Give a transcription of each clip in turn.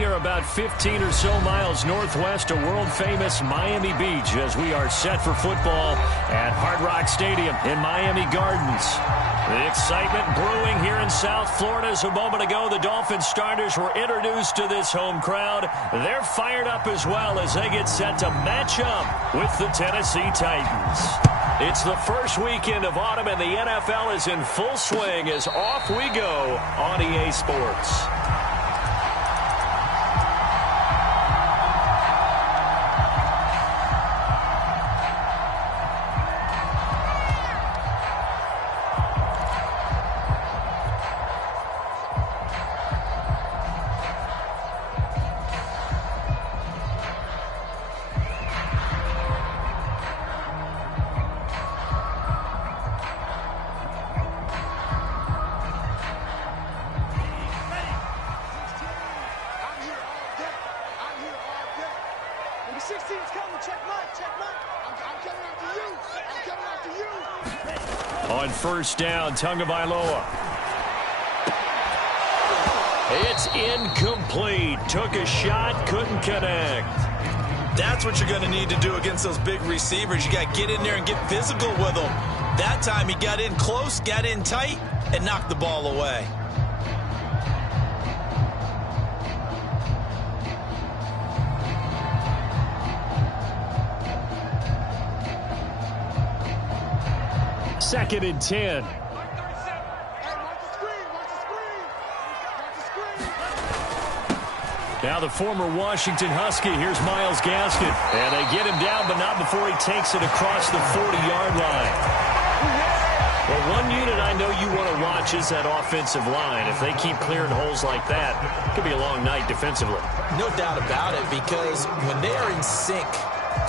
We are about 15 or so miles northwest of world-famous Miami Beach as we are set for football at Hard Rock Stadium in Miami Gardens. The excitement brewing here in South Florida as a moment ago the Dolphins starters were introduced to this home crowd. They're fired up as well as they get set to match up with the Tennessee Titans. It's the first weekend of autumn and the NFL is in full swing as off we go on EA Sports. On first down, Tagovailoa. It's incomplete. Took a shot, couldn't connect. That's what you're going to need to do against those big receivers. You got to get in there and get physical with them. That time he got in close, got in tight, and knocked the ball away. Second and 10. Now the former Washington Husky. Here's Myles Gaskin. And they get him down, but not before he takes it across the 40-yard line. Well, one unit I know you want to watch is that offensive line. If they keep clearing holes like that, it could be a long night defensively. No doubt about it, because when they are in sync,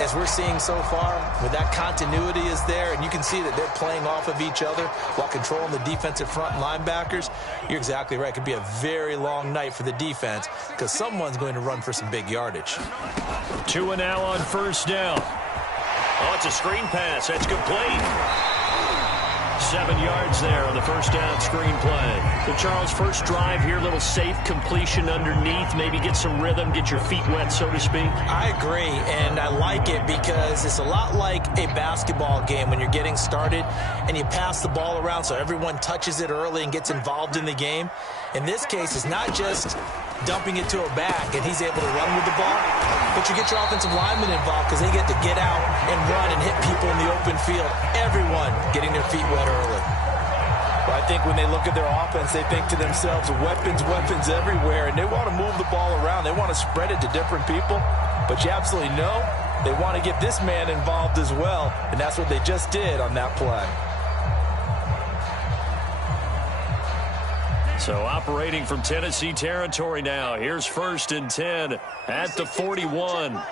as we're seeing so far, with that continuity is there, and you can see that they're playing off of each other while controlling the defensive front linebackers, you're exactly right. It could be a very long night for the defense because someone's going to run for some big yardage. 2 and now on first down. Oh, it's a screen pass. That's complete. 7 yards there on the first down screen play. So, Charles, first drive here, little safe completion underneath, maybe get some rhythm, get your feet wet, so to speak. I agree, and I like it because it's a lot like a basketball game when you're getting started and you pass the ball around so everyone touches it early and gets involved in the game. In this case, it's not just dumping it to a back and he's able to run with the ball, but you get your offensive linemen involved because they get to get out and run and hit people in the open field. Everyone getting their feet wet early. Well, I think when they look at their offense, they think to themselves, weapons, weapons everywhere, and they want to move the ball around. They want to spread it to different people, but you absolutely know they want to get this man involved as well, and that's what they just did on that play. So operating from Tennessee territory now. Here's first and 10 at the 41.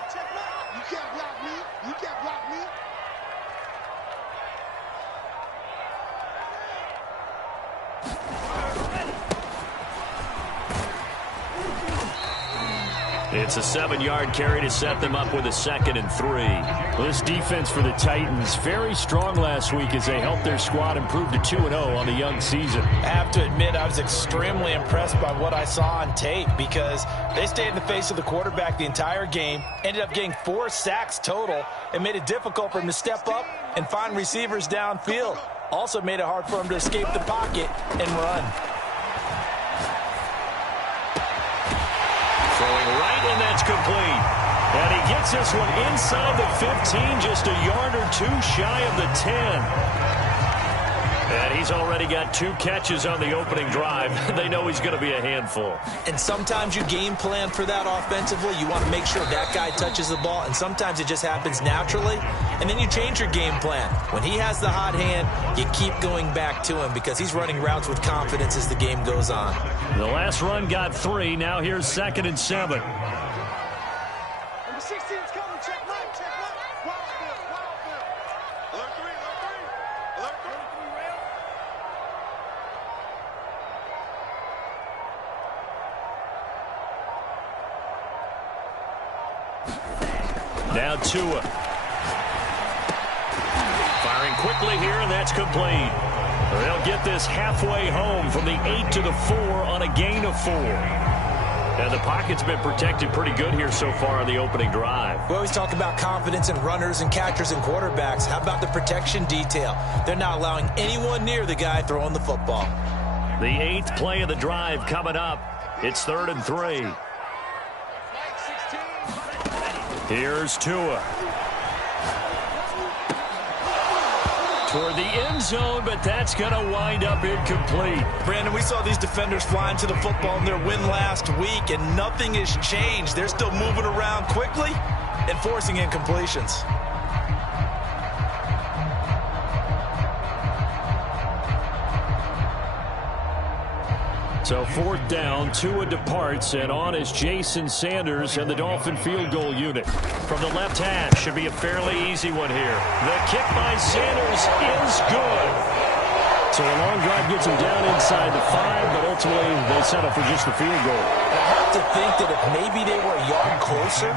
It's a 7-yard carry to set them up with a 2nd and 3. This defense for the Titans, very strong last week as they helped their squad improve to 2-0 on the young season. I have to admit, I was extremely impressed by what I saw on tape because they stayed in the face of the quarterback the entire game, ended up getting 4 sacks total, and made it difficult for him to step up and find receivers downfield. Also made it hard for him to escape the pocket and run. Throwing right, and that's complete. And he gets this one inside the 15, just a yard or 2 shy of the 10. And he's already got 2 catches on the opening drive. They know he's going to be a handful. And sometimes you game plan for that offensively. You want to make sure that guy touches the ball, and sometimes it just happens naturally. And then you change your game plan. When he has the hot hand, you keep going back to him because he's running routes with confidence as the game goes on. The last run got 3. Now here's 2nd and 7. Number 16's coming. Check right, check right. Wild field. Alert 3, alert 3. Alert 3, rail. Now Tua. Firing quickly here, and that's complete. They'll get this halfway home from the 8 to the 4 on a gain of 4. And the pocket's been protected pretty good here so far on the opening drive. We always talk about confidence in runners and catchers and quarterbacks. How about the protection detail? They're not allowing anyone near the guy throwing the football. The 8th play of the drive coming up. It's 3rd and 3. Here's Tua. Toward the end zone, but that's going to wind up incomplete. Brandon, we saw these defenders flying to the football in their win last week, and nothing has changed. They're still moving around quickly and forcing incompletions. So 4th down, Tua departs, and on is Jason Sanders and the Dolphin field goal unit. From the left hash, should be a fairly easy one here. The kick by Sanders is good. So a long drive gets him down inside the 5, but ultimately they settle for just the field goal. I have to think that if maybe they were a yard closer,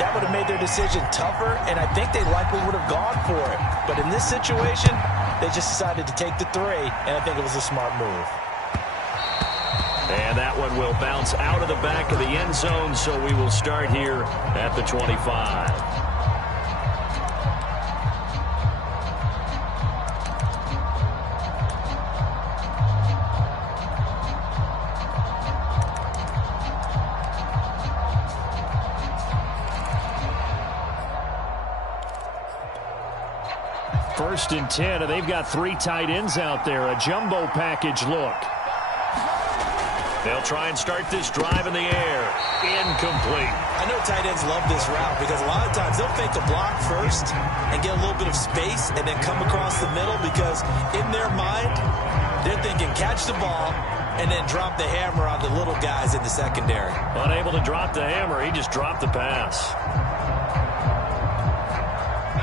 that would have made their decision tougher, and I think they likely would have gone for it. But in this situation, they just decided to take the 3, and I think it was a smart move. And that one will bounce out of the back of the end zone, so we will start here at the 25. First and 10, and they've got 3 tight ends out there. A jumbo package look. They'll try and start this drive in the air. Incomplete. I know tight ends love this route because a lot of times they'll fake a block first and get a little bit of space and then come across the middle because in their mind, they're thinking catch the ball and then drop the hammer on the little guys in the secondary. Unable to drop the hammer, he just dropped the pass.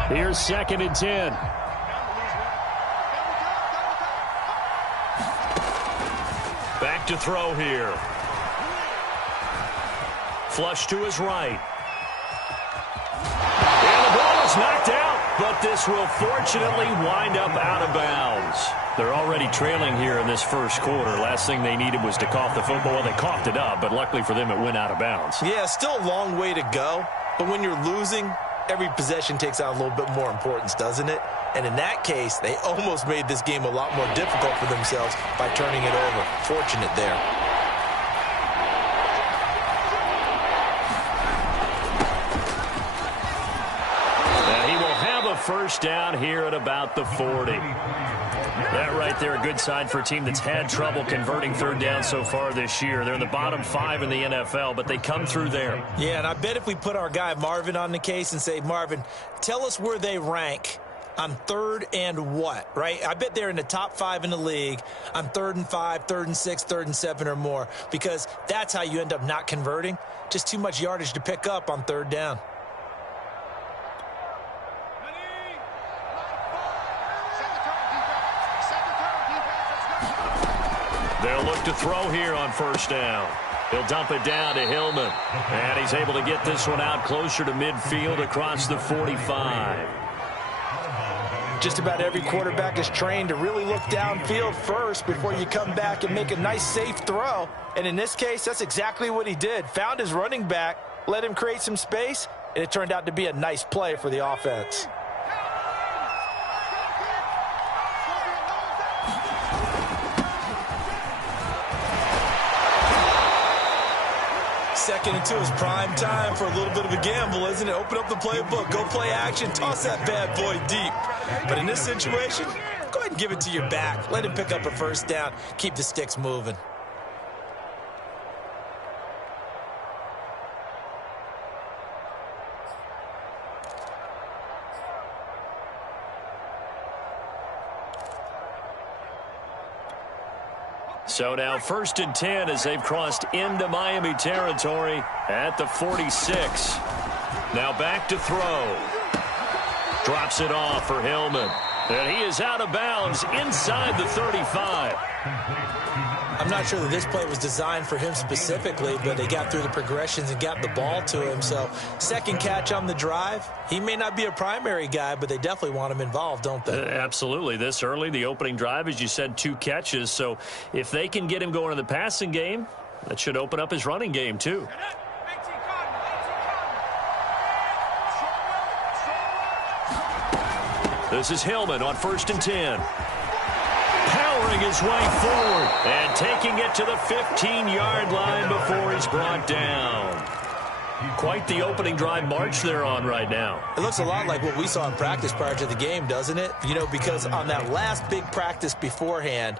Here's 2nd and 10. Back to throw here. Flush to his right. And the ball is knocked out, but this will fortunately wind up out of bounds. They're already trailing here in this first quarter. Last thing they needed was to cough the football. Well, they coughed it up, but luckily for them, it went out of bounds. Yeah, still a long way to go, but when you're losing, every possession takes on a little bit more importance, doesn't it? And in that case, they almost made this game a lot more difficult for themselves by turning it over. Fortunate there. Now he will have a first down here at about the 40. That right there, a good sign for a team that's had trouble converting 3rd down so far this year. They're in the bottom 5 in the NFL, but they come through there. Yeah, and I bet if we put our guy Marvin on the case and say, Marvin, tell us where they rank on 3rd and what, right? I bet they're in the top 5 in the league on 3rd and 5, 3rd and 6, 3rd and 7 or more, because that's how you end up not converting. Just too much yardage to pick up on 3rd down. They'll look to throw here on 1st down. He'll dump it down to Hillman. And he's able to get this one out closer to midfield across the 45. Just about every quarterback is trained to really look downfield first before you come back and make a nice, safe throw. And in this case, that's exactly what he did. Found his running back, let him create some space, and it turned out to be a nice play for the offense. Second and 2 is prime time for a little bit of a gamble, isn't it? Open up the playbook, go play action, toss that bad boy deep. But in this situation, go ahead and give it to your back. Let him pick up a 1st down. Keep the sticks moving. So now 1st and 10 as they've crossed into Miami territory at the 46. Now back to throw. Drops it off for Hillman. And he is out of bounds inside the 35. I'm not sure that this play was designed for him specifically, but they got through the progressions and got the ball to him. So 2nd catch on the drive. He may not be a primary guy, but they definitely want him involved, don't they? Absolutely. This early, the opening drive, as you said, 2 catches. So if they can get him going in the passing game, That should open up his running game, too. This is Hillman on 1st and 10. Powering his way forward and taking it to the 15-yard line before he's brought down. Quite the opening drive march they're on right now. It looks a lot like what we saw in practice prior to the game, doesn't it? You know, because on that last big practice beforehand,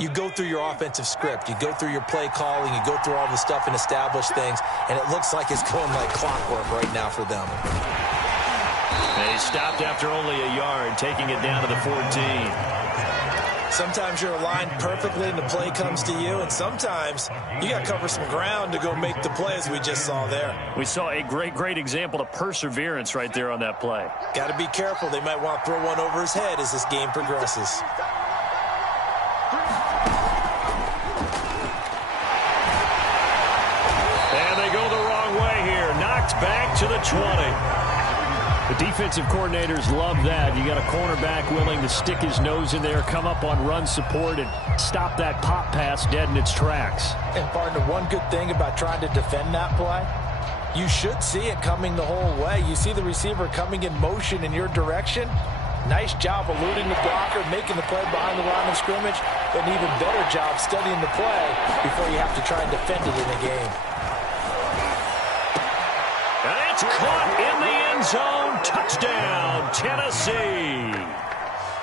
you go through your offensive script. You go through your play calling. You go through all the stuff and establish things. And it looks like it's going like clockwork right now for them. They stopped after only a yard, taking it down to the 14. Sometimes you're aligned perfectly and the play comes to you, and sometimes you got to cover some ground to go make the play, as we just saw there. We saw a great example of perseverance right there on that play. Got to be careful. They might want to throw one over his head as this game progresses. And they go the wrong way here. Knocked back to the 20. The defensive coordinators love that. You got a cornerback willing to stick his nose in there, come up on run support, and stop that pop pass dead in its tracks. And, partner, one good thing about trying to defend that play, you should see it coming the whole way. You see the receiver coming in motion in your direction. Nice job eluding the blocker, making the play behind the line of scrimmage, but an even better job studying the play before you have to try and defend it in a game. And it's caught in the end zone. Touchdown, Tennessee.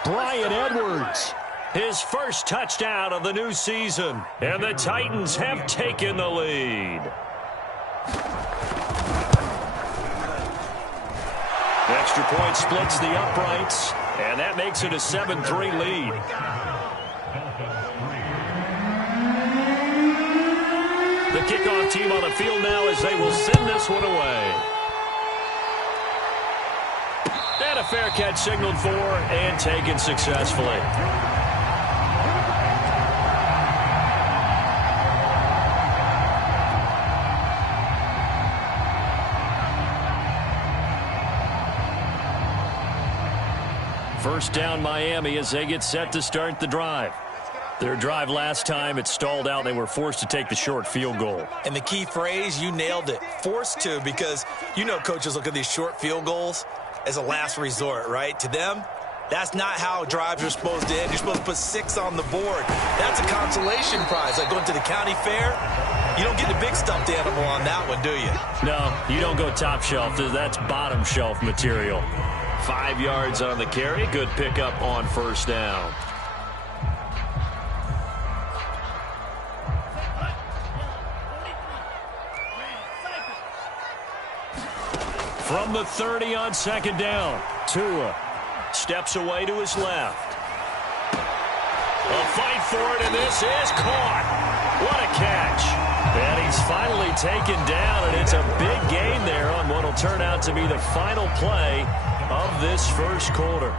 Bryan Edwards, his first touchdown of the new season. And the Titans have taken the lead. Extra point splits the uprights, and that makes it a 7-3 lead. The kickoff team on the field now as they will send this one away. And a fair catch signaled for and taken successfully. First down Miami as they get set to start the drive. Their drive last time, it stalled out. They were forced to take the short field goal. And the key phrase, you nailed it, forced to, because you know coaches look at these short field goals as a last resort, right? To them, that's not how drives are supposed to end. You're supposed to put 6 on the board. That's a consolation prize, like going to the county fair. You don't get the big stuffed animal on that one, do you? No, you don't go top shelf. That's bottom shelf material. 5 yards on the carry. Good pickup on first down. From the 30 on second down, Tua steps away to his left. A fight for it, and this is caught. What a catch. And he's finally taken down, and it's a big gain there on what will turn out to be the final play of this first quarter.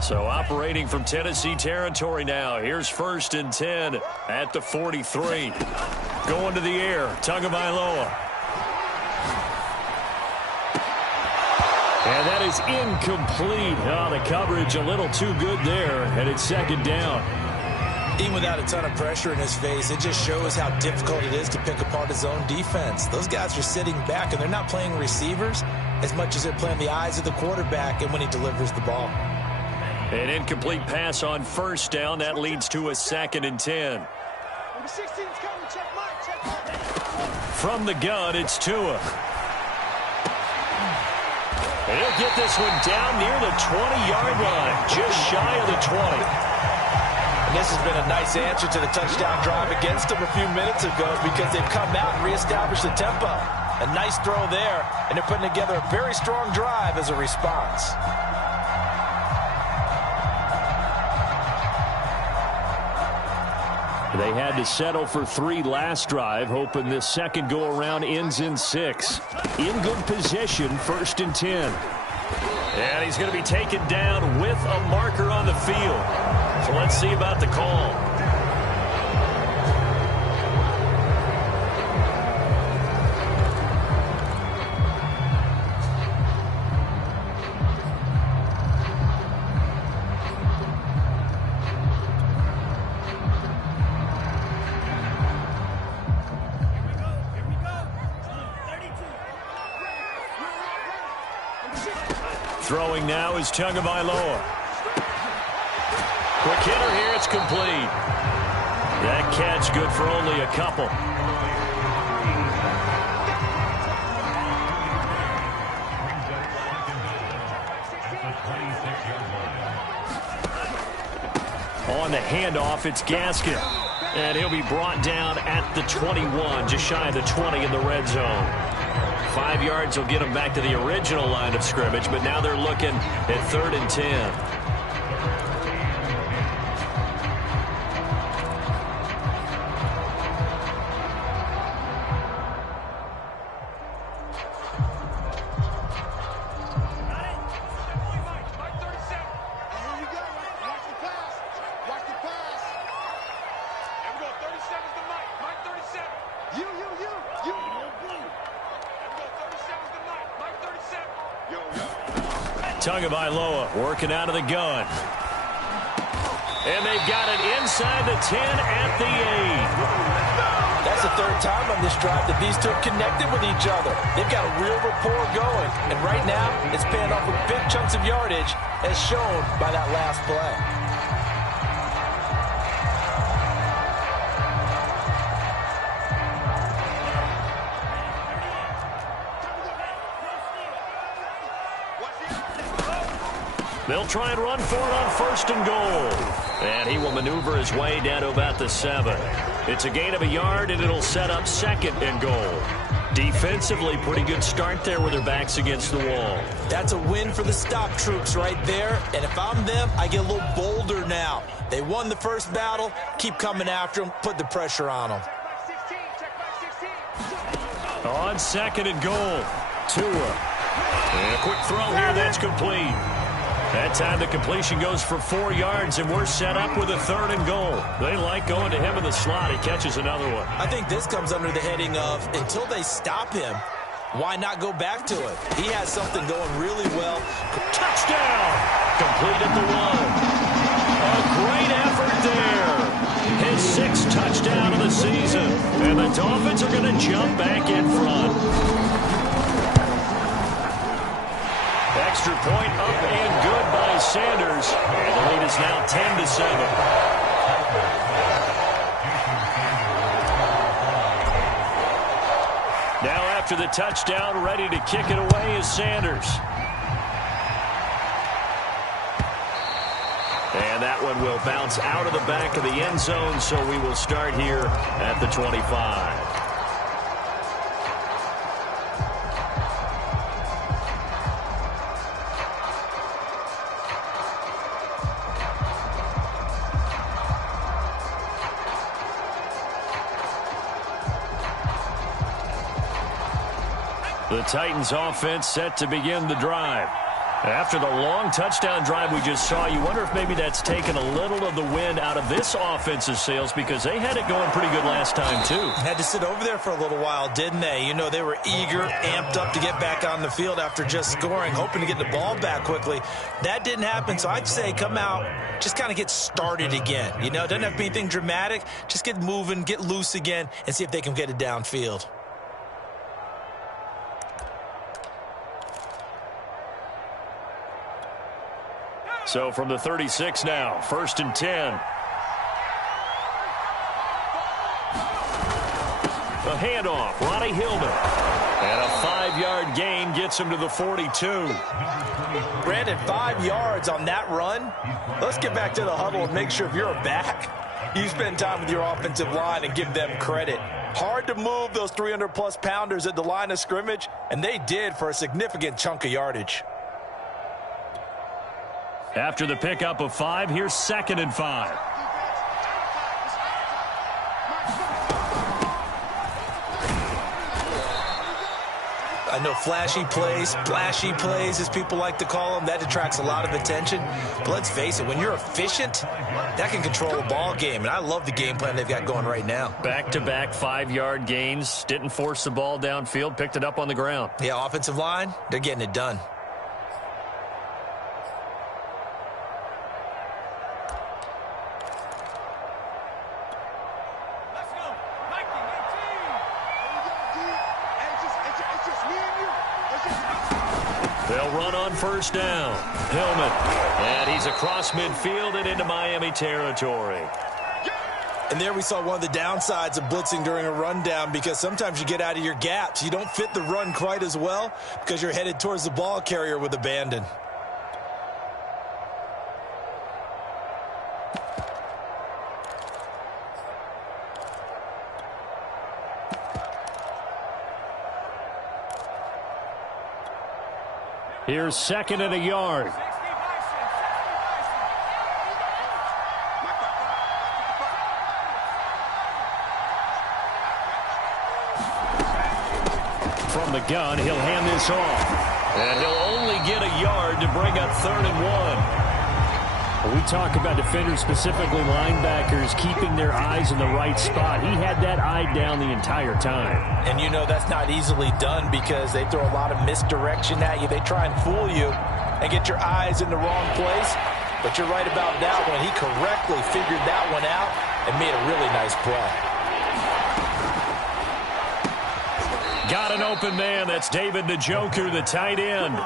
So operating from Tennessee territory now. Here's 1st and 10 at the 43. Going to the air, Tagovailoa. And that is incomplete. Oh, the coverage a little too good there, and it's second down. Even without a ton of pressure in his face, it just shows how difficult it is to pick apart his own defense. Those guys are sitting back, and they're not playing receivers as much as they're playing the eyes of the quarterback and when he delivers the ball. An incomplete pass on first down. That leads to a 2nd and 10. From the gun, it's Tua. And he'll get this one down near the 20-yard line, just shy of the 20. And this has been a nice answer to the touchdown drive against them a few minutes ago because they've come out and reestablished the tempo. A nice throw there, and they're putting together a very strong drive as a response. They had to settle for 3 last drive, hoping this second go-around ends in 6. In good position, 1st and 10. And he's going to be taken down with a marker on the field. So let's see about the call. Throwing now is Tagovailoa. Quick hitter here. It's complete. That catch good for only a couple. On the handoff, it's Gaskin. And he'll be brought down at the 21, just shy of the 20 in the red zone. 5 yards will get them back to the original line of scrimmage, but now they're looking at 3rd and 10. Tagovailoa working out of the gun. And they've got it inside the 10 at the 8. That's the 3rd time on this drive that these two have connected with each other. They've got a real rapport going. And right now, it's paying off with big chunks of yardage, as shown by that last play. They'll try and run for it on 1st and goal. And he will maneuver his way down to about the 7. It's a gain of a yard, and it'll set up 2nd and goal. Defensively, pretty good start there with their backs against the wall. That's a win for the stop troops right there. And if I'm them, I get a little bolder now. They won the first battle. Keep coming after them. Put the pressure on them. On 2nd and goal, Tua. And a quick throw here, that's complete. That time the completion goes for 4 yards, and we're set up with a 3rd and goal. They like going to him in the slot. He catches another one. I think this comes under the heading of, until they stop him, why not go back to it? He has something going really well. Touchdown! Complete at the 1. A great effort there. His 6th touchdown of the season. And the Dolphins are going to jump back in front. Extra point up and good by Sanders. And the lead is now 10-7. Now after the touchdown, ready to kick it away is Sanders. And that one will bounce out of the back of the end zone, so we will start here at the 25. The Titans offense set to begin the drive. After the long touchdown drive we just saw, you wonder if maybe that's taken a little of the wind out of this offense's sails, because they had it going pretty good last time too. Had to sit over there for a little while, didn't they? You know, they were eager, amped up to get back on the field after just scoring, hoping to get the ball back quickly. That didn't happen, so I'd say come out, just kind of get started again. You know, it doesn't have to be anything dramatic. Just get moving, get loose again, and see if they can get it downfield. So from the 36 now, 1st and 10. A handoff, Ronnie Hillman. And a 5-yard gain gets him to the 42. Brandon, 5 yards on that run. Let's get back to the huddle and make sure if you're a back, you spend time with your offensive line and give them credit. Hard to move those 300-plus pounders at the line of scrimmage, and they did for a significant chunk of yardage. After the pickup of 5, here's 2nd and 5. I know flashy plays, splashy plays, as people like to call them, that attracts a lot of attention. But let's face it, when you're efficient, that can control a ball game. And I love the game plan they've got going right now. Back-to-back 5-yard gains. Didn't force the ball downfield, picked it up on the ground. Yeah, offensive line, they're getting it done. They'll run on first down. Hillman. And he's across midfield and into Miami territory. And there we saw one of the downsides of blitzing during a rundown, because sometimes you get out of your gaps. You don't fit the run quite as well because you're headed towards the ball carrier with abandon. Here's second and a yard. From the gun, he'll hand this off. And he'll only get a yard to bring up 3rd and 1. When we talk about defenders, specifically linebackers, keeping their eyes in the right spot, he had that eye down the entire time. And you know that's not easily done because they throw a lot of misdirection at you. They try and fool you and get your eyes in the wrong place. But you're right about that one. He correctly figured that one out and made a really nice play. Got an open man. That's David the Joker, the tight end.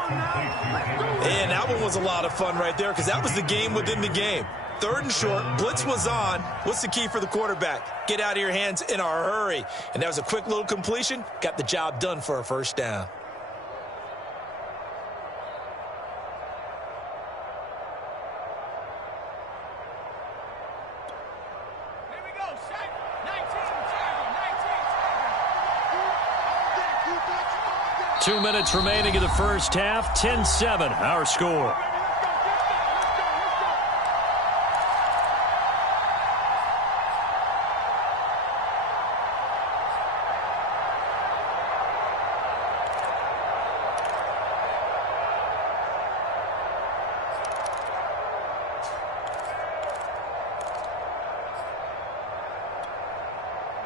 And that one was a lot of fun right there because that was the game within the game. 3rd and short, blitz was on. What's the key for the quarterback? Get out of your hands in a hurry. And that was a quick little completion. Got the job done for a first down. Here we go. 2 minutes remaining in the first half. 10-7, our score.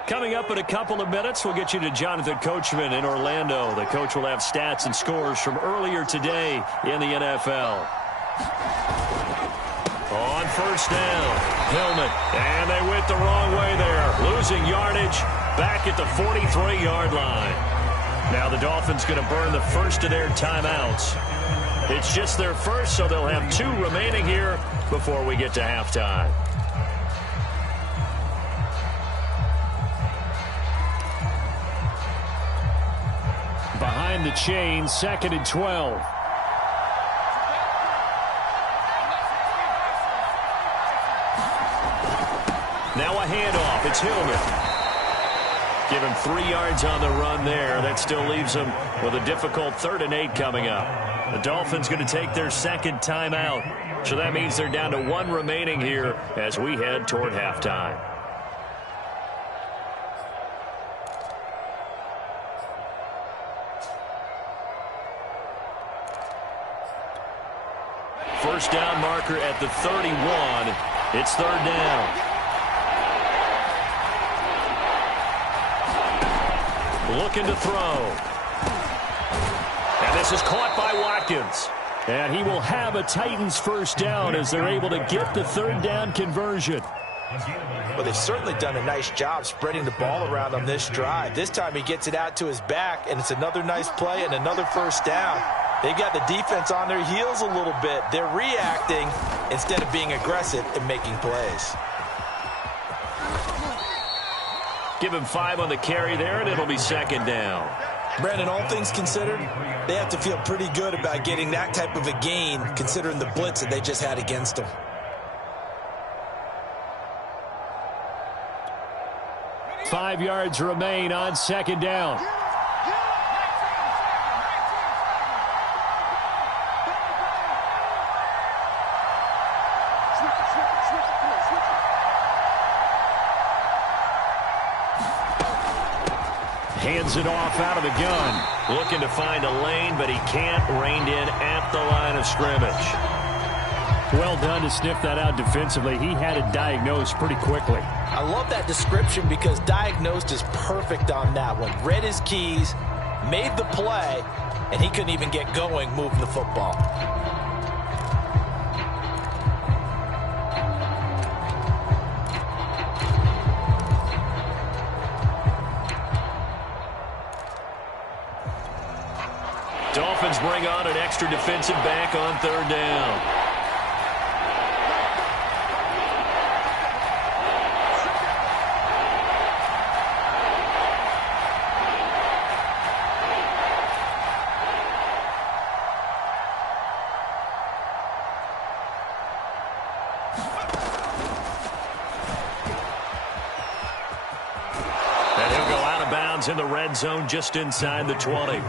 Coming up in a couple of minutes, we'll get you to Jonathan Coachman in Orlando. The coach will have stats and scores from earlier today in the NFL. On first down, Hillman. And they went the wrong way there. Losing yardage back at the 43-yard line. Now the Dolphins going to burn the first of their timeouts. It's just their first, so they'll have 2 remaining here before we get to halftime. Behind the chain, 2nd and 12. Now a handoff. It's Hillman. Give him 3 yards on the run there. That still leaves him with a difficult 3rd and 8 coming up. The Dolphins going to take their second timeout. So that means they're down to 1 remaining here as we head toward halftime. First down marker at the 31. It's 3rd down. Looking to throw. And this is caught by Watkins. And he will have a Titans first down as they're able to get the 3rd down conversion. Well, they've certainly done a nice job spreading the ball around on this drive. This time he gets it out to his back, and it's another nice play and another first down. They've got the defense on their heels a little bit. They're reacting instead of being aggressive and making plays. Give him 5 on the carry there, and it'll be 2nd down. Brandon, all things considered, they have to feel pretty good about getting that type of a gain considering the blitz that they just had against them. Five yards remain on 2nd down. Hands it off out of the gun. Looking to find a lane, but he can't. Reined in at the line of scrimmage. Well done to sniff that out defensively. He had it diagnosed pretty quickly. I love that description because diagnosed is perfect on that one. Read his keys, made the play, and he couldn't even get going moving the football. Dolphins bring on an extra defensive back on third down. In the red zone just inside the 20.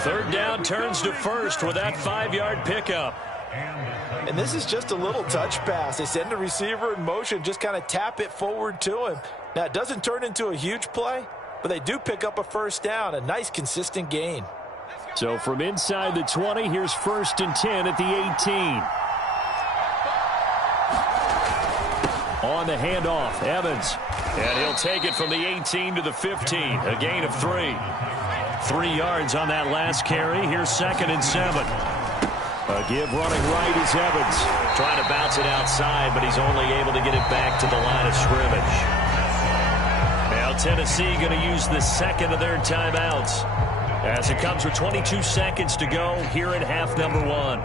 Third down turns to first with that 5-yard pickup. And this is just a little touch pass. They send the receiver in motion, just kind of tap it forward to him. Now, it doesn't turn into a huge play, but they do pick up a first down, a nice consistent gain. So from inside the 20, here's 1st and 10 at the 18. On the handoff, Evans. And he'll take it from the 18 to the 15, a gain of 3. 3 yards on that last carry. Here's 2nd and 7. A give running right is Evans. Trying to bounce it outside, but he's only able to get it back to the line of scrimmage. Now Tennessee going to use the second of their timeouts as it comes with 22 seconds to go here in half number 1.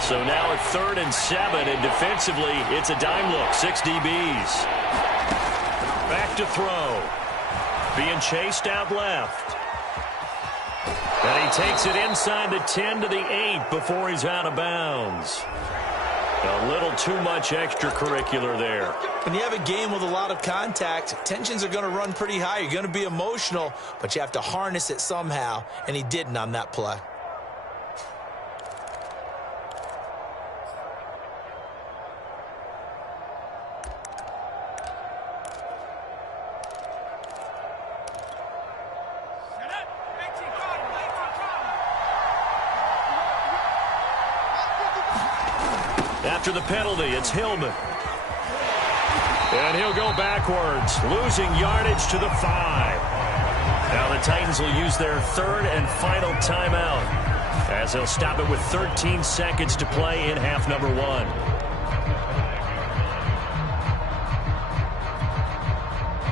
So now at 3rd and 7, and defensively, it's a dime look. 6 DBs. Back to throw. Being chased out left. And he takes it inside the 10 to the 8 before he's out of bounds. A little too much extracurricular there. When you have a game with a lot of contact, tensions are going to run pretty high. You're going to be emotional, but you have to harness it somehow, and he didn't on that play. After the penalty, it's Hillman. And he'll go backwards, losing yardage to the 5. Now the Titans will use their 3rd and final timeout as they'll stop it with 13 seconds to play in half number 1.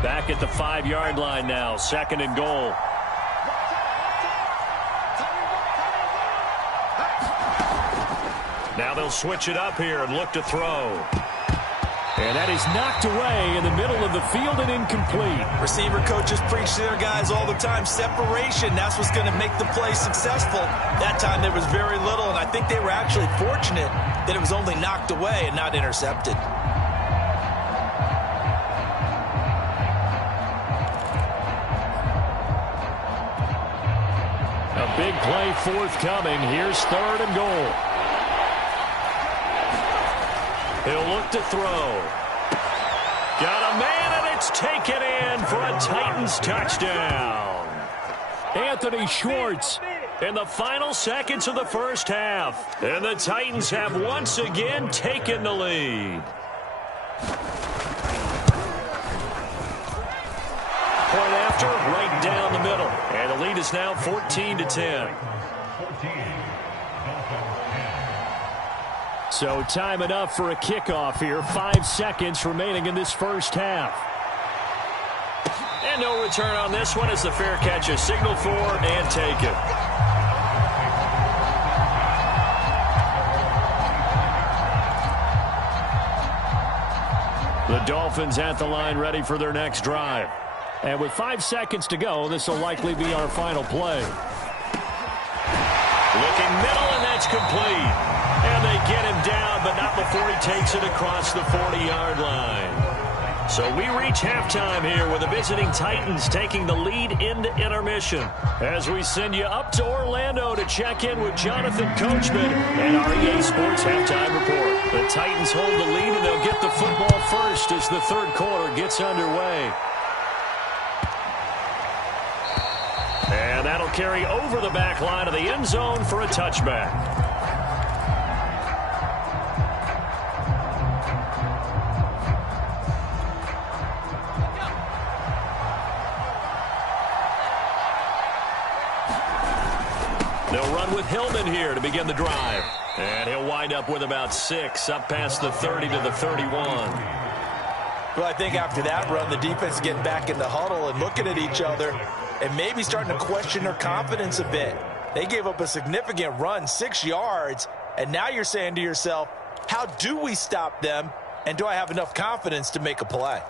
Back at the 5-yard line now, 2nd and goal. Now they'll switch it up here and look to throw. And that is knocked away in the middle of the field and incomplete. Receiver coaches preach to their guys all the time. Separation, that's what's going to make the play successful. That time there was very little, and I think they were actually fortunate that it was only knocked away and not intercepted. A big play forthcoming. Here's 3rd and goal. He'll look to throw. Got a man, and it's taken in for a Titans touchdown. Anthony Schwartz In the final seconds of the first half. And the Titans have once again taken the lead. Point after, right down the middle. And the lead is now 14-10. So time enough for a kickoff here. 5 seconds remaining in this first half. And no return on this one as the fair catch is signaled for and taken. The Dolphins at the line ready for their next drive. And with 5 seconds to go, this will likely be our final play. Looking middle, and that's complete. And they get him down, but not before he takes it across the 40-yard line. So we reach halftime here with the visiting Titans taking the lead into intermission. As we send you up to Orlando to check in with Jonathan Coachman and our EA Sports Halftime Report. The Titans hold the lead, and they'll get the football first as the third quarter gets underway. And that'll carry over the back line of the end zone for a touchback. They'll run with Hillman here to begin the drive. And he'll wind up with about 6, up past the 30 to the 31. Well, I think after that run, the defense is getting back in the huddle and looking at each other and maybe starting to question their confidence a bit. They gave up a significant run, 6 yards, and now you're saying to yourself, how do we stop them, and do I have enough confidence to make a play?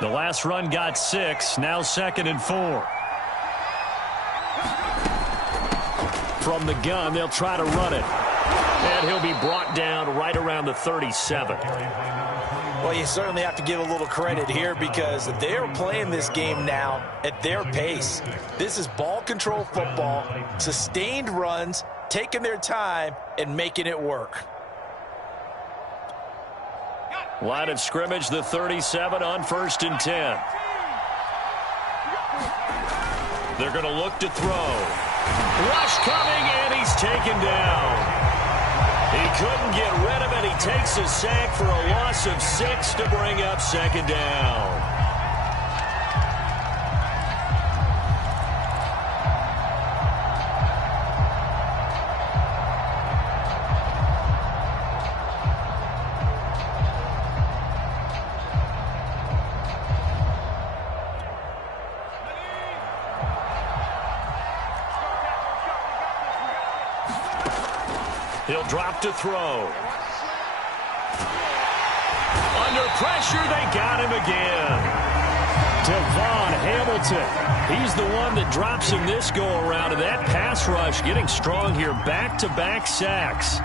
The last run got 6, now 2nd and 4. From the gun, they'll try to run it. And he'll be brought down right around the 37. Well, you certainly have to give a little credit here because they are playing this game now at their pace. This is ball control football, sustained runs, taking their time, and making it work. Line of scrimmage, the 37 on 1st and 10. They're going to look to throw. Rush coming, and he's taken down. He couldn't get rid of it. He takes a sack for a loss of 6 to bring up 2nd down. He'll drop to throw. Under pressure, they got him again. Devon Hamilton. He's the one that drops him this go-around, and that pass rush getting strong here. Back-to-back sacks.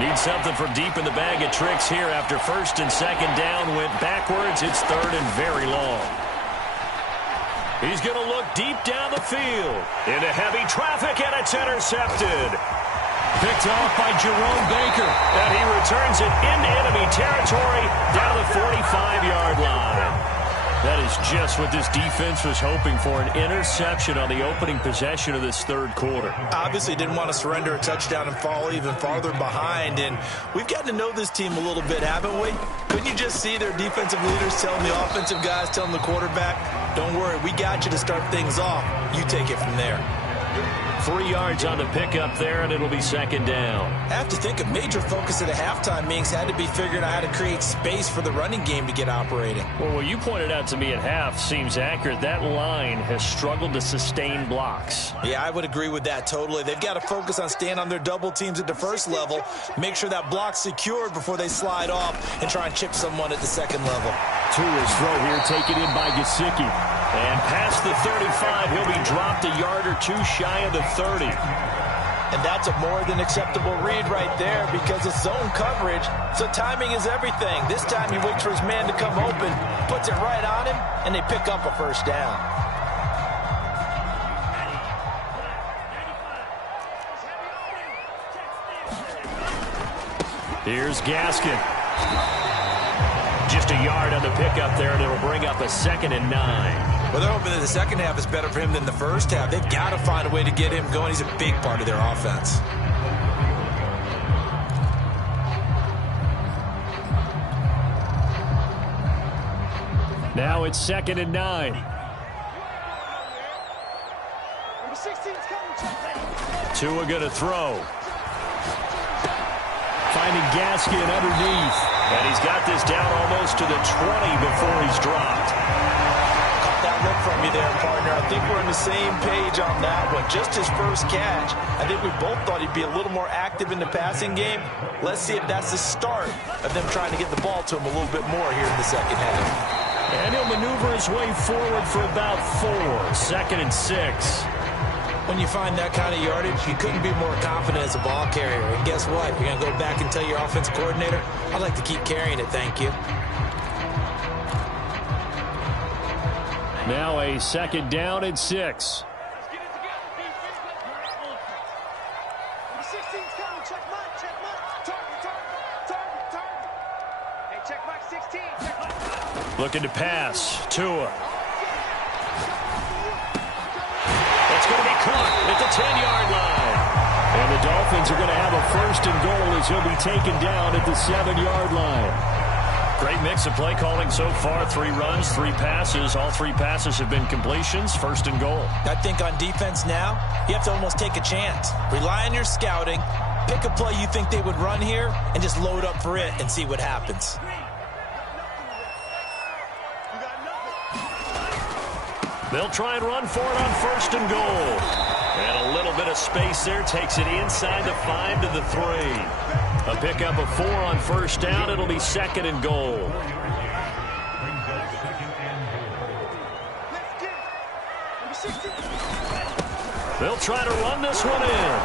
Need something from deep in the bag of tricks here after 1st and 2nd down. Went backwards. It's 3rd and very long. He's going to look deep down the field. Into heavy traffic, and it's intercepted. Picked off by Jerome Baker. And he returns it into enemy territory down the 45-yard line. That is just what this defense was hoping for, an interception on the opening possession of this 3rd quarter. Obviously didn't want to surrender a touchdown and fall even farther behind, and we've gotten to know this team a little bit, haven't we? Couldn't you just see their defensive leaders telling the offensive guys, telling the quarterback, don't worry, we got you to start things off. You take it from there. 3 yards on the pickup there, and it'll be 2nd down. I have to think a major focus at a halftime means had to be figuring out how to create space for the running game to get operating. Well, what you pointed out to me at half seems accurate. That line has struggled to sustain blocks. Yeah, I would agree with that totally. They've got to focus on staying on their double teams at the 1st level, make sure that block's secured before they slide off and try and chip someone at the 2nd level. Tua's throw here taken in by Gesicki. And past the 35, he'll be dropped a yard or 2 shy of the 30. And that's a more than acceptable read right there because it's zone coverage, so timing is everything. This time he waits for his man to come open, puts it right on him, and they pick up a 1st down. Here's Gaskin. Just a yard on the pickup there, and it'll bring up a 2nd and 9. Well, they're hoping that the 2nd half is better for him than the 1st half. They've got to find a way to get him going. He's a big part of their offense. Now it's 2nd and 9. Tua going to throw. Finding Gaskin underneath. And he's got this down almost to the 20 before he's dropped. Caught that look from you there, partner. I think we're on the same page on that one. Just his 1st catch. I think we both thought he'd be a little more active in the passing game. Let's see if that's the start of them trying to get the ball to him a little bit more here in the 2nd half. And he'll maneuver his way forward for about 4. 2nd and 6. When you find that kind of yardage, you couldn't be more confident as a ball carrier. And guess what? You're going to go back and tell your offensive coordinator, I'd like to keep carrying it, thank you. Now a 2nd down and 6. Looking to pass. Tua. It's going to be caught at the 10-yard line. And the Dolphins Dolphins are going to have a 1st and goal as he'll be taken down at the 7-yard line. Great mix of play calling so far. 3 runs, 3 passes. All 3 passes have been completions. 1st and goal. I think on defense now, you have to almost take a chance. Rely on your scouting. Pick a play you think they would run here and just load up for it and see what happens. They'll try and run for it on 1st and goal. And a little bit of space there. Takes it inside the 5 to the 3. A pickup of 4 on 1st down. It'll be 2nd and goal. They'll try to run this one in.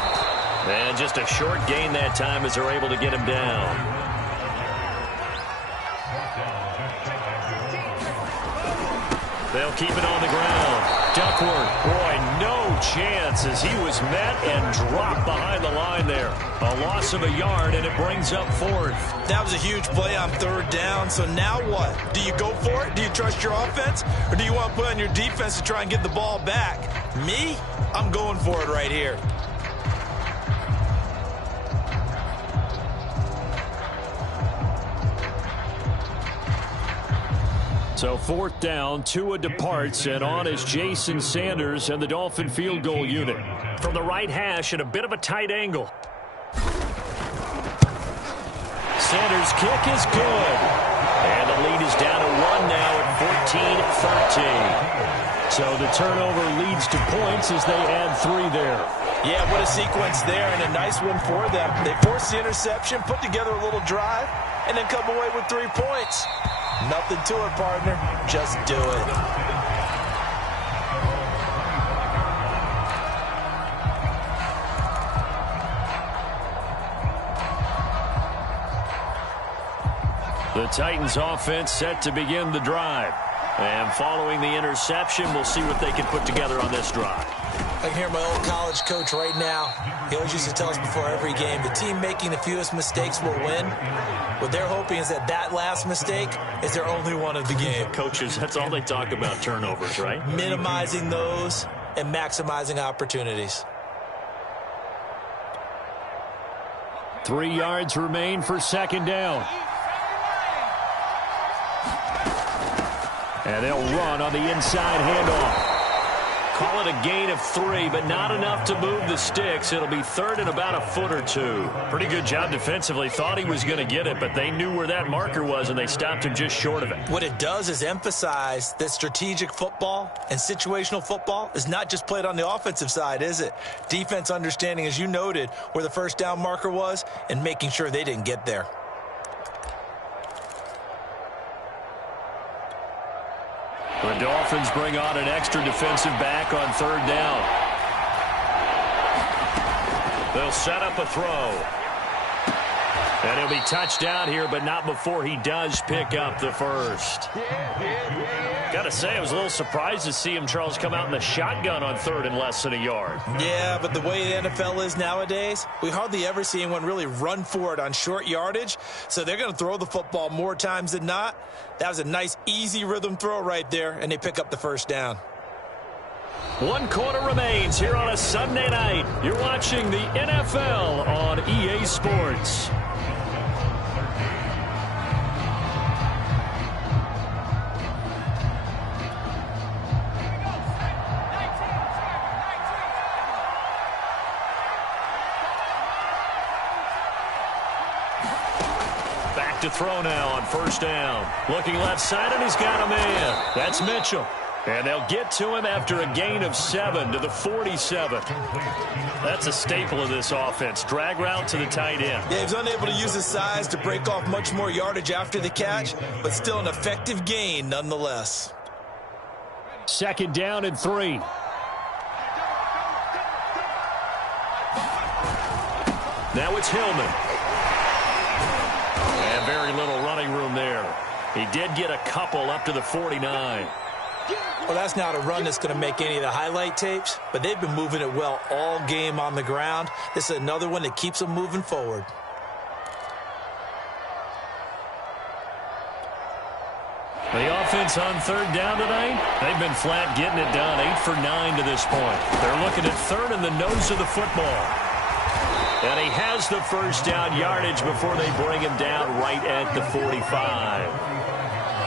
And just a short gain that time as they're able to get him down. They'll keep it on the ground. Duckworth, boy, no chance as he was met and dropped behind the line there. A loss of a yard, and it brings up 4th. That was a huge play on 3rd down, so now what? Do you go for it? Do you trust your offense? Or do you want to put on your defense to try and get the ball back? Me? I'm going for it right here. So 4th down, Tua departs, and on is Jason Sanders and the Dolphin field goal unit. From the right hash at a bit of a tight angle. Sanders' kick is good. And the lead is down to 1 now at 14-13. So the turnover leads to points as they add 3 there. Yeah, what a sequence there, and a nice one for them. They force the interception, put together a little drive, and then come away with 3 points. Nothing to it, partner. Just do it. The Titans offense set to begin the drive. And following the interception, we'll see what they can put together on this drive. I can hear my old college coach right now. He always used to tell us before every game, the team making the fewest mistakes will win. What they're hoping is that last mistake is their only one of the game. Coaches, that's all they talk about, turnovers, right? Minimizing those and maximizing opportunities. 3 yards remain for 2nd down. And they'll run on the inside handoff. Call it a gain of 3, but not enough to move the sticks. It'll be 3rd and about a foot or 2. Pretty good job defensively. Thought he was going to get it, but they knew where that marker was, and they stopped him just short of it. What it does is emphasize that strategic football and situational football is not just played on the offensive side, is it? Defense understanding, as you noted, where the 1st down marker was and making sure they didn't get there. The Dolphins bring on an extra defensive back on 3rd down. They'll set up a throw. And he'll be touched down here, but not before he does pick up the 1st. Got to say, I was a little surprised to see him, Charles, come out in the shotgun on 3rd and less than a yard. Yeah, but the way the NFL is nowadays, we hardly ever see anyone really run for it on short yardage. So they're going to throw the football more times than not. That was a nice, easy rhythm throw right there, and they pick up the 1st down. 1 quarter remains here on a Sunday night. You're watching the NFL on EA Sports. Back to throw now on 1st down. Looking left side, and he's got a man. That's Mitchell. And they'll get to him after a gain of 7 to the 47. That's a staple of this offense. Drag route to the tight end. Yeah, he's unable to use his size to break off much more yardage after the catch, but still an effective gain nonetheless. 2nd down and 3. Now it's Hillman. And very little running room there. He did get a couple up to the 49. Well, that's not a run that's going to make any of the highlight tapes, but they've been moving it well all game on the ground. This is another one that keeps them moving forward. The offense on 3rd down tonight, they've been flat getting it done. 8 for 9 to this point. They're looking at 3rd and the nose of the football. And he has the first down yardage before they bring him down right at the 45.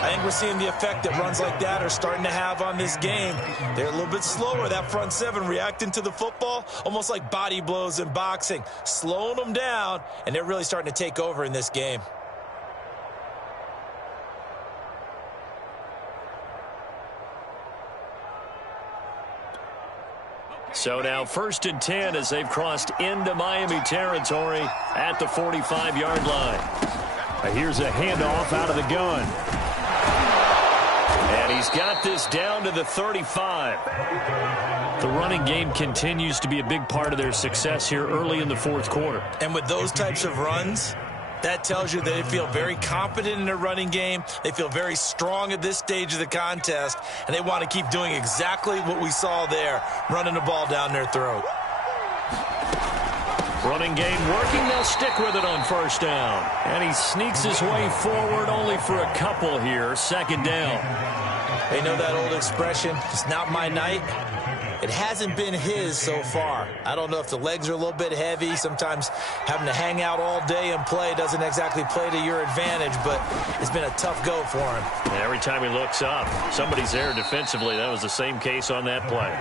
I think we're seeing the effect that runs like that are starting to have on this game. They're a little bit slower, that front seven, reacting to the football, almost like body blows in boxing, slowing them down, and they're really starting to take over in this game. So now 1st and 10 as they've crossed into Miami territory at the 45-yard line. Here's a handoff out of the gun. And he's got this down to the 35. The running game continues to be a big part of their success here early in the 4th quarter. And with those types of runs, that tells you that they feel very confident in their running game. They feel very strong at this stage of the contest, and they want to keep doing exactly what we saw there, running the ball down their throat. Running game working. They'll stick with it on 1st down. And he sneaks his way forward only for a couple here. 2nd down. They know that old expression, it's not my night. It hasn't been his so far. I don't know if the legs are a little bit heavy. Sometimes having to hang out all day and play doesn't exactly play to your advantage, but it's been a tough go for him. And every time he looks up, somebody's there defensively. That was the same case on that play.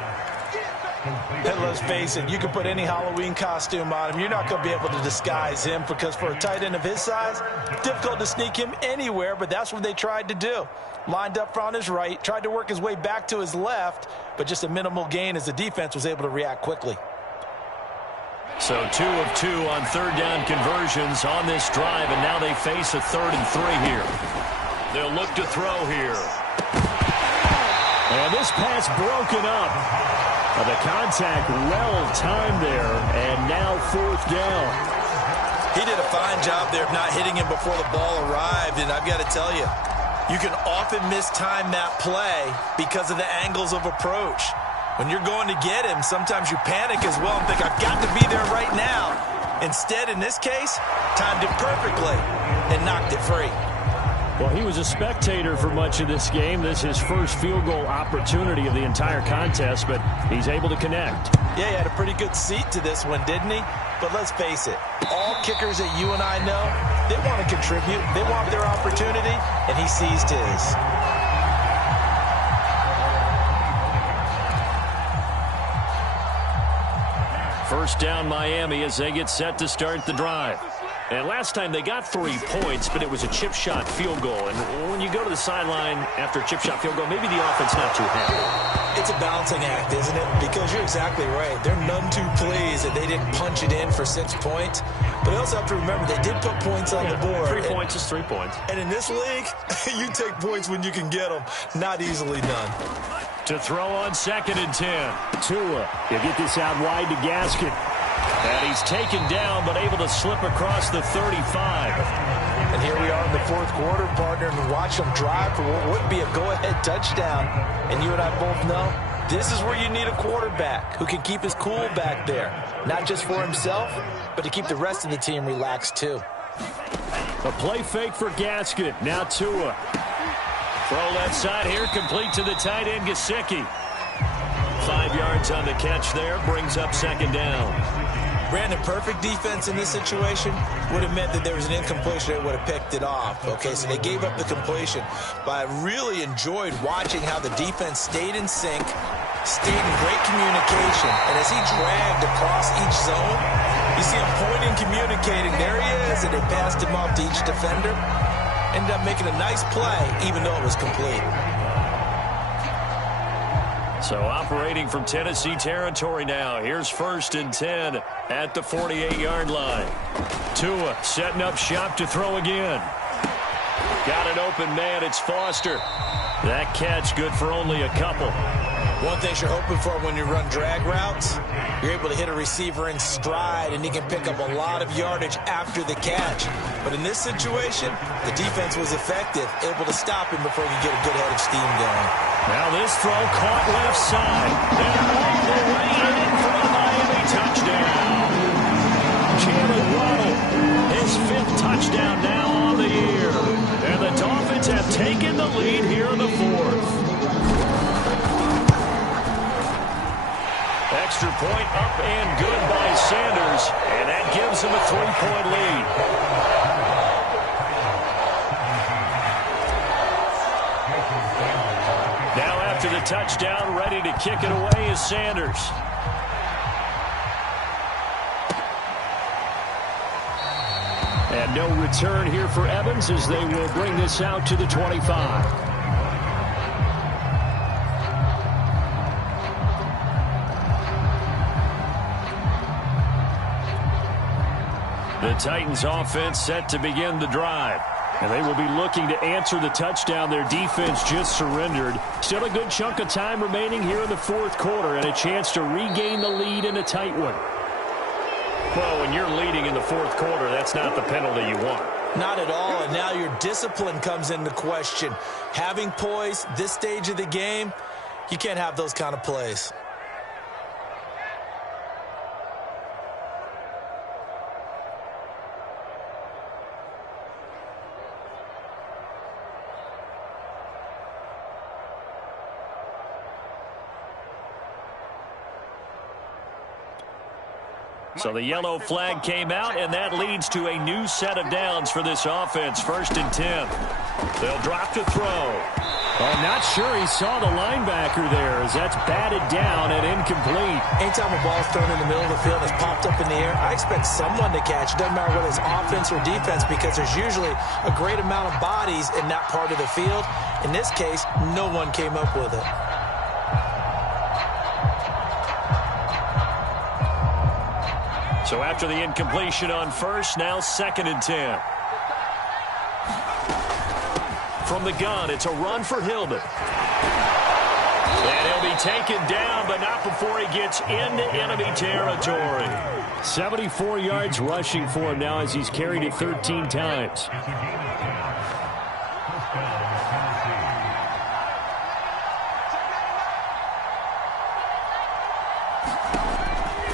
And let's face it, you can put any Halloween costume on him. You're not going to be able to disguise him because for a tight end of his size, difficult to sneak him anywhere, but that's what they tried to do. Lined up on his right, tried to work his way back to his left, but just a minimal gain as the defense was able to react quickly. So 2 of 2 on 3rd down conversions on this drive, and now they face a 3rd and 3 here. They'll look to throw here. And this pass broken up. The contact well-timed there, and now 4th down. He did a fine job there of not hitting him before the ball arrived, and I've got to tell you, you can often mistime that play because of the angles of approach. When you're going to get him, sometimes you panic as well and think, I've got to be there right now. Instead, in this case, timed it perfectly and knocked it free. Well, he was a spectator for much of this game. This is his first field goal opportunity of the entire contest, but he's able to connect. Yeah, he had a pretty good seat to this one, didn't he? But let's face it, all kickers that you and I know, they want to contribute. They want their opportunity, and he seized his. First down Miami as they get set to start the drive. And last time they got 3 points, but it was a chip shot field goal. And when you go to the sideline after a chip shot field goal, maybe the offense not too happy. It's a balancing act, isn't it? Because you're exactly right. They're none too pleased that they didn't punch it in for 6 points. But they also have to remember they did put points on the board. 3 points is 3 points. And in this league, you take points when you can get them. Not easily done. To throw on 2nd and 10. Tua, you get this out wide to Gaskin. And he's taken down, but able to slip across the 35. And here we are in the 4th quarter, partner, and watch them drive for what would be a go-ahead touchdown. And you and I both know this is where you need a quarterback who can keep his cool back there. Not just for himself, but to keep the rest of the team relaxed too. A play fake for Gaskin. Now Tua. Throw left side here, complete to the tight end, Gesicki. 5 yards on the catch there, brings up 2nd down. Brandon, perfect defense in this situation would have meant that there was an incompletion that would have picked it off. Okay, so they gave up the completion. But I really enjoyed watching how the defense stayed in sync, stayed in great communication. And as he dragged across each zone, you see him pointing, communicating. There he is, and they passed him off to each defender. Ended up making a nice play, even though it was complete. So operating from Tennessee territory now. Here's 1st and 10 at the 48-yard line. Tua setting up shop to throw again. Got an open man. It's Foster. That catch good for only a couple. One thing you're hoping for when you run drag routes, you're able to hit a receiver in stride, and he can pick up a lot of yardage after the catch. But in this situation, the defense was effective, able to stop him before he could get a good head of steam going. Now this throw caught left side. And all the way in for a Miami touchdown. Jalen Waddle, his 5th touchdown now on the year. And the Dolphins have taken the lead here in the 4th. Extra point up and good by Sanders, and that gives him a 3-point lead. Now after the touchdown, ready to kick it away is Sanders. And no return here for Evans as they will bring this out to the 25. The Titans offense set to begin the drive. And they will be looking to answer the touchdown their defense just surrendered. Still a good chunk of time remaining here in the fourth quarter and a chance to regain the lead in a tight one. Well, when you're leading in the fourth quarter, that's not the penalty you want. Not at all, and now your discipline comes into question. Having poise this stage of the game, you can't have those kind of plays. So the yellow flag came out, and that leads to a new set of downs for this offense. 1st and 10. They'll drop to throw. I'm not sure he saw the linebacker there as that's batted down and incomplete. Anytime a ball's thrown in the middle of the field and it's popped up in the air, I expect someone to catch. It doesn't matter whether it's offense or defense because there's usually a great amount of bodies in that part of the field. In this case, no one came up with it. So after the incompletion on first, now 2nd and 10. From the gun, it's a run for Hillman. And he'll be taken down, but not before he gets into enemy territory. 74 yards rushing for him now as he's carried it 13 times.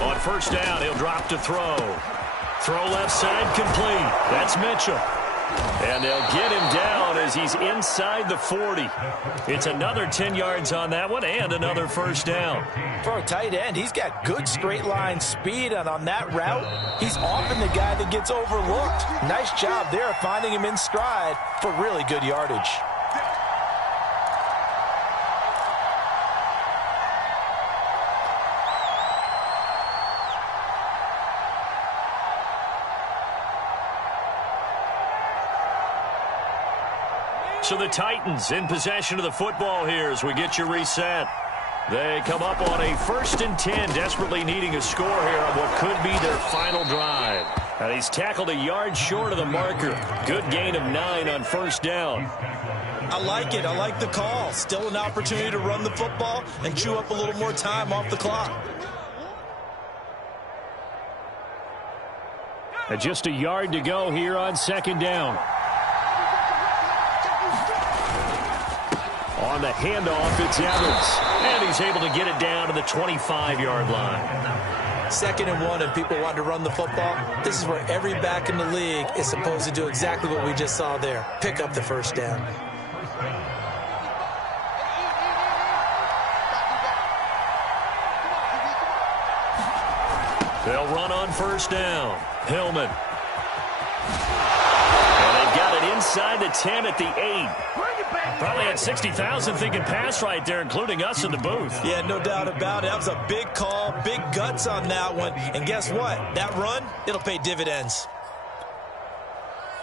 On 1st down, he'll drop to throw. Throw left side complete. That's Mitchell. And they'll get him down as he's inside the 40. It's another 10 yards on that one and another 1st down. For a tight end, he's got good straight line speed, and on that route, he's often the guy that gets overlooked. Nice job there of finding him in stride for really good yardage. So the Titans in possession of the football here as we get you reset. They come up on a 1st and 10, desperately needing a score here on what could be their final drive. And he's tackled a yard short of the marker. Good gain of 9 on 1st down. I like it. I like the call. Still an opportunity to run the football and chew up a little more time off the clock. And just a yard to go here on 2nd down. On the handoff, it's Evans. And he's able to get it down to the 25-yard line. 2nd and 1 and people want to run the football. This is where every back in the league is supposed to do exactly what we just saw there. Pick up the 1st down. They'll run on 1st down. Hillman. And they've got it inside the 10 at the 8. Probably had 60,000 thinking pass right there, including us in the booth. Yeah, no doubt about it. That was a big call, big guts on that one. And guess what? That run, it'll pay dividends.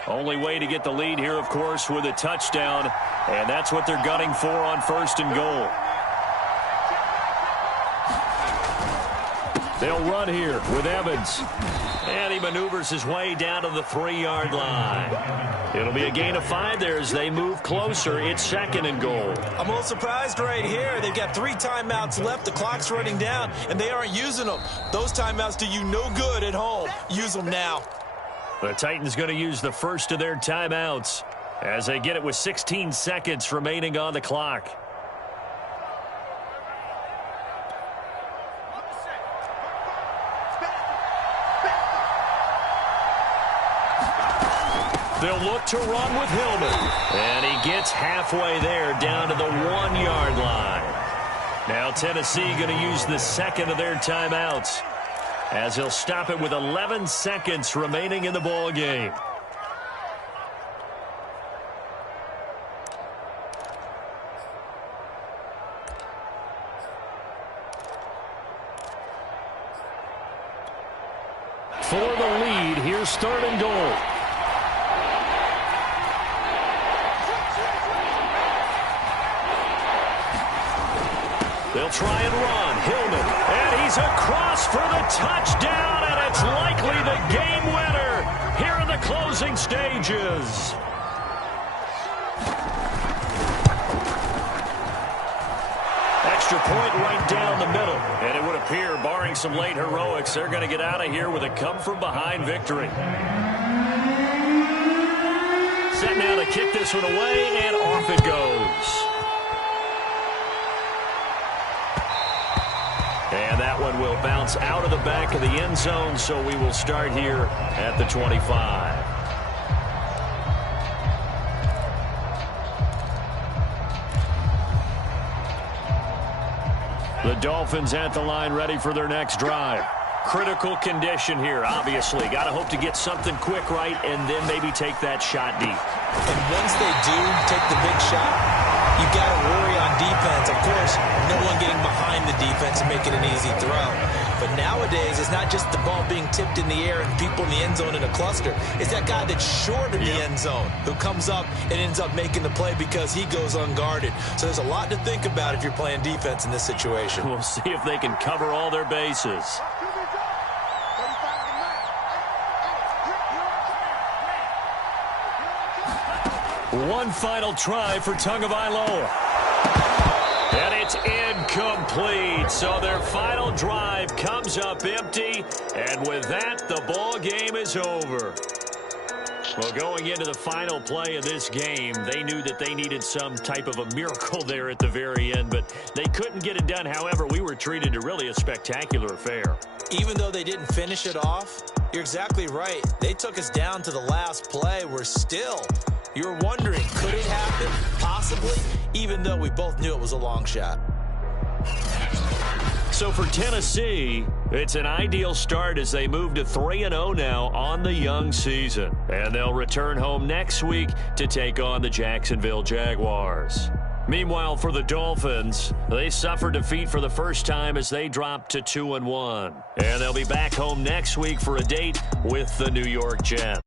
Only way to get the lead here, of course, with a touchdown. And that's what they're gunning for on 1st and goal. They'll run here with Evans. And he maneuvers his way down to the 3-yard line. It'll be a gain of 5 there as they move closer. It's 2nd and goal. I'm a little surprised right here. They've got 3 timeouts left. The clock's running down, and they aren't using them. Those timeouts do you no good at home. Use them now. The Titans going to use the first of their timeouts as they get it with 16 seconds remaining on the clock. They'll look to run with Hillman. And he gets halfway there down to the 1-yard line. Now Tennessee going to use the second of their timeouts, as he'll stop it with 11 seconds remaining in the ball game. For the lead, here's third and goal. They'll try and run. Hillman. And he's across for the touchdown, and it's likely the game winner here in the closing stages. Extra point right down the middle. And it would appear, barring some late heroics, they're going to get out of here with a come-from-behind victory. Set now to kick this one away, and off it goes. And that one will bounce out of the back of the end zone, so we will start here at the 25. The Dolphins at the line, ready for their next drive. Critical condition here, obviously. Got to hope to get something quick right and then maybe take that shot deep. And once they do take the big shot, you got to worry on defense. Of course, no one getting behind the defense and making an easy throw. But nowadays, it's not just the ball being tipped in the air and people in the end zone in a cluster. It's that guy that's short of the end zone who comes up and ends up making the play because he goes unguarded. So there's a lot to think about if you're playing defense in this situation. We'll see if they can cover all their bases. One final try for Tagovailoa. And it's incomplete. So their final drive comes up empty. And with that, the ball game is over. Well, going into the final play of this game, they knew that they needed some type of a miracle there at the very end, but they couldn't get it done. However, we were treated to really a spectacular affair. Even though they didn't finish it off, you're exactly right. They took us down to the last play. We're still... You were wondering, could it happen? Possibly, even though we both knew it was a long shot. So for Tennessee, it's an ideal start as they move to 3-0 now on the young season. And they'll return home next week to take on the Jacksonville Jaguars. Meanwhile, for the Dolphins, they suffered defeat for the first time as they dropped to 2-1. And they'll be back home next week for a date with the New York Jets.